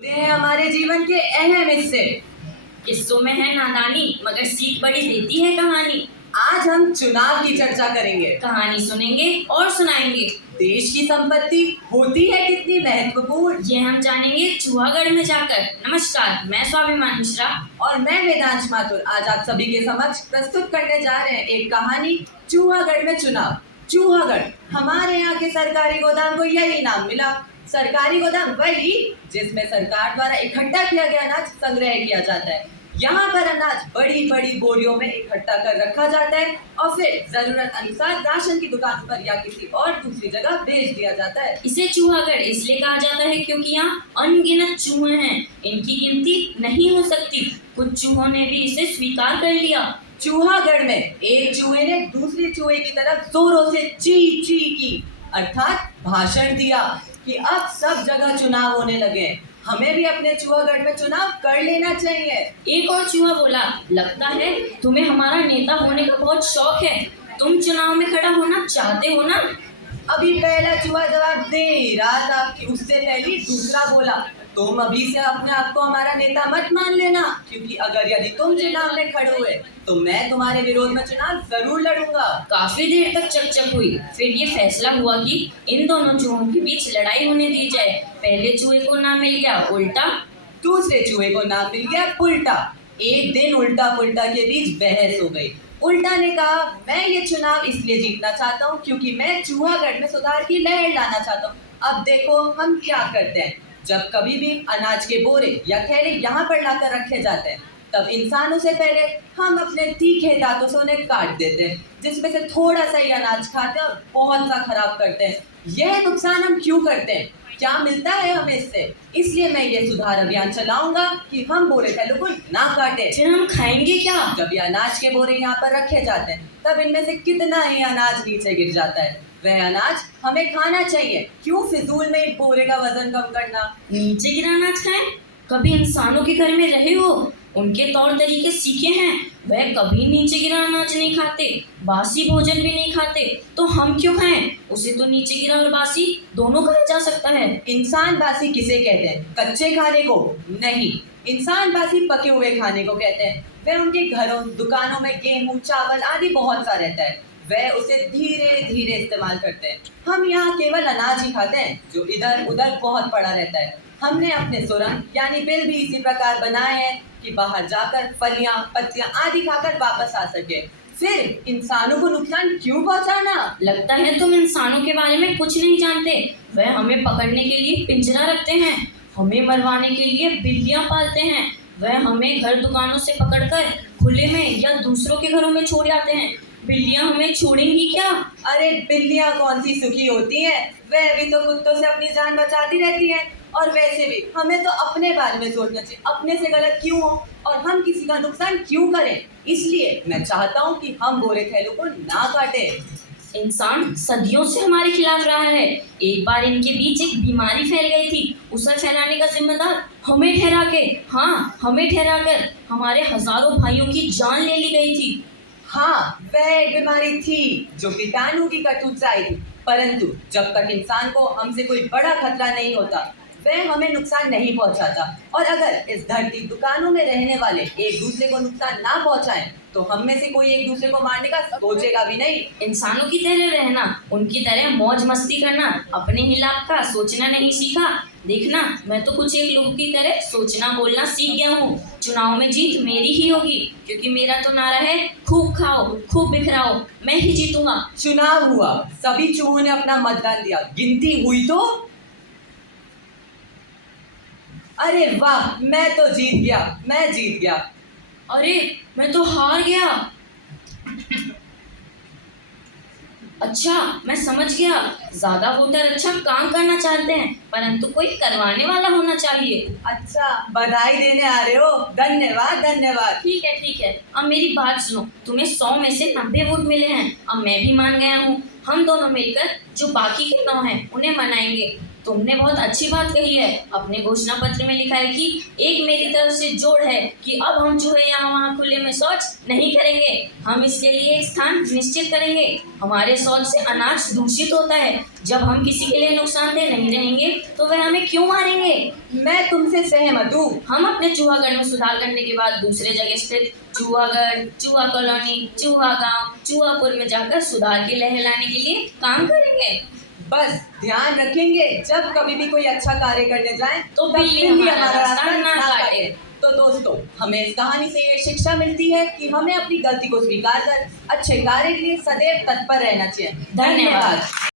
होते हैं हमारे जीवन के अहम हिस्से। किस्सों में है नादानी मगर सीख बड़ी देती है कहानी। आज हम चुनाव की चर्चा करेंगे। कहानी सुनेंगे और सुनाएंगे। देश की संपत्ति होती है कितनी महत्वपूर्ण, ये हम जानेंगे चूहागढ़ में जाकर। नमस्कार, मैं स्वाभिमान मिश्रा और मैं वेदांश माथुर आज आप सभी के समक्ष प्रस्तुत करने जा रहे हैं एक कहानी, चूहागढ़ में चुनाव। चूहागढ़ हमारे यहाँ के सरकारी गोदाम को यही नाम मिला। सरकारी गोदाम वही जिसमें सरकार द्वारा इकट्ठा किया गया अनाज संग्रह किया जाता है। यहाँ पर अनाज बड़ी बड़ी बोरियों में इकट्ठा कर रखा जाता है और फिर जरूरत अनुसार राशन की दुकान पर या किसी और दूसरी जगह भेज दिया जाता है। इसे चूहागढ़ इसलिए कहा जाता है क्योंकि यहाँ अनगिनत चूहे हैं, इनकी गिनती नहीं हो सकती। कुछ चूहों ने भी इसे स्वीकार कर लिया। चूहागढ़ में एक चूहे ने दूसरे चूहे की तरफ जोरों से ची ची की, अर्थात भाषण दिया कि अब सब जगह चुनाव होने लगे, हमें भी अपने चूहागढ़ में चुनाव कर लेना चाहिए। एक और चूहा बोला, लगता है तुम्हें हमारा नेता होने का बहुत शौक है, तुम चुनाव में खड़ा होना चाहते हो ना? अभी पहला चूहा जवाब दे ही रहा था कि उससे पहले दूसरा बोला, तुम अभी से अपने आप को हमारा नेता मत मान लेना, क्योंकि अगर यदि तुम चुनाव में खड़े हुए तो मैं तुम्हारे विरोध में चुनाव जरूर लड़ूंगा। काफी देर तक चकचक हुई, फिर ये फैसला हुआ कि इन दोनों चूहों के बीच लड़ाई होने दी जाए। पहले चूहे को नाम मिल गया उल्टा, दूसरे चूहे को नाम मिल गया पुल्टा। एक दिन उल्टा पुल्टा के बीच बहस हो गई। उल्टा ने कहा, मैं ये चुनाव इसलिए जीतना चाहता हूँ क्योंकि मैं चूहागढ़ में सुधार की लहर लाना चाहता हूँ। अब देखो हम क्या करते हैं, जब कभी भी अनाज के बोरे या थैले यहाँ पर लाकर रखे जाते हैं तब इंसानों से पहले हम अपने तीखे दांतों से उन्हें काट देते हैं, जिसमें से थोड़ा सा ही अनाज खाते हैं और बहुत सा खराब करते हैं। यह नुकसान हम क्यों करते हैं, क्या मिलता है हमें इससे? इसलिए मैं ये सुधार अभियान चलाऊंगा कि हम बोरे थैलों को ना काटे। फिर हम खाएंगे क्या? जब ये अनाज के बोरे यहाँ पर रखे जाते हैं तब इनमें से कितना ही अनाज नीचे गिर जाता है, वह अनाज हमें खाना चाहिए। क्यों फिजूल में एक बोरे का वजन कम करना। नीचे गिरा अनाज खाएं? कभी इंसानों के घर में रहे हो, उनके तौर तरीके सीखे हैं, वह कभी नीचे गिरा अनाज नहीं खाते, बासी भोजन भी नहीं खाते, तो हम क्यों खाएं? उसे तो नीचे गिरा और बासी दोनों खाया जा सकता है। इंसान बासी किसे कहते हैं? कच्चे खाने को नहीं, इंसान बासी पके हुए खाने को कहते हैं। वह उनके घरों दुकानों में गेहूं चावल आदि बहुत सा रहता है, वह उसे धीरे धीरे इस्तेमाल करते हैं। हम यहाँ केवल अनाज ही खाते हैं जो इधर उधर बहुत पड़ा रहता है। हमने अपने सुरंग यानी बिल भी इसी प्रकार बनाए हैं कि बाहर जाकर फलियां पत्तियां आदि खाकर वापस आ सके। फिर इंसानों को नुकसान क्यों पहुंचाना? लगता है तुम इंसानों के बारे में कुछ नहीं जानते। वह हमें पकड़ने के लिए पिंजरा रखते हैं, हमें मरवाने के लिए बिल्लियां पालते हैं, वह हमें घर दुकानों से पकड़कर खुले में या दूसरों के घरों में छोड़ जाते हैं। बिल्लियां हमें छोड़ेंगी क्या? अरे बिल्लियां कौन सी सुखी होती हैं, वह भी तो कुत्तों से अपनी जान बचाती रहती हैं। और वैसे भी हमें तो अपने बारे में सोचना चाहिए, अपने से गलत क्यों हो और हम किसी का नुकसान क्यों करें। इसलिए मैं चाहता हूँ कि हम बोरे थैलों को ना काटें। इंसान सदियों से हमारे खिलाफ रहा है। एक बार इनके बीच एक बीमारी फैल गई थी, उसे फैलाने का जिम्मेदार हमें ठहरा के, हाँ हमें ठहरा कर हमारे हजारों भाइयों की जान ले ली गई थी। हाँ, वह एक बीमारी थी जो कीटाणु की कटुत से आई थी, परंतु जब तक इंसान को हमसे कोई बड़ा खतरा नहीं होता वह हमें नुकसान नहीं पहुंचाता। और अगर इस धरती दुकानों में रहने वाले एक दूसरे को नुकसान ना पहुंचाएं तो हम में से कोई एक दूसरे को मारने का सोचेगा भी नहीं। इंसानों की तरह रहना, उनकी तरह मौज मस्ती करना, अपने ही लाभ का सोचना नहीं सीखा। देखना, मैं तो कुछ एक लोगों की तरह सोचना बोलना सीख गया हूँ। चुनाव में जीत मेरी ही होगी क्योंकि मेरा तो नारा है, खूब खाओ खूब बिखराओ, मैं ही जीतूंगा। चुनाव हुआ, सभी चूहों ने अपना मतदान दिया, गिनती हुई तो अरे वाह, मैं तो जीत गया, मैं जीत गया। अरे मैं तो हार गया। अच्छा मैं समझ गया, ज्यादा वोटर अच्छा काम करना चाहते हैं परंतु कोई करवाने वाला होना चाहिए। अच्छा, बधाई देने आ रहे हो, धन्यवाद धन्यवाद। ठीक है, अब मेरी बात सुनो। तुम्हें 100 में से 90 वोट मिले हैं, अब मैं भी मान गया हूँ। हम दोनों मिलकर जो बाकी के 9 हैं उन्हें मनाएंगे। तुमने बहुत अच्छी बात कही है। अपने घोषणा पत्र में लिखा है कि एक मेरी तरफ से जोड़ है कि अब हम जो है यहाँ वहाँ खुले में शौच नहीं करेंगे। हम इसके लिए एक स्थान निश्चित करेंगे। हमारे शौच से अनाज दूषित होता है। जब हम किसी के लिए नुकसानदेह नहीं रहेंगे तो वह हमें क्यों मारेंगे। मैं तुमसे सहमत हूँ। हम अपने चूहागढ़ में सुधार करने के बाद दूसरे जगह स्थित चूहागढ़, चूहा कॉलोनी, चूहा गांव, चूहापुर में जाकर सुधार की लहर लाने के लिए काम करेंगे। बस ध्यान रखेंगे जब कभी भी कोई अच्छा कार्य करने जाए तो तब बिल्ली बिल्ली हमारा रास्ता ना काटे। तो दोस्तों, हमें इस कहानी से ये शिक्षा मिलती है कि हमें अपनी गलती को स्वीकार कर अच्छे कार्य के लिए सदैव तत्पर रहना चाहिए। धन्यवाद।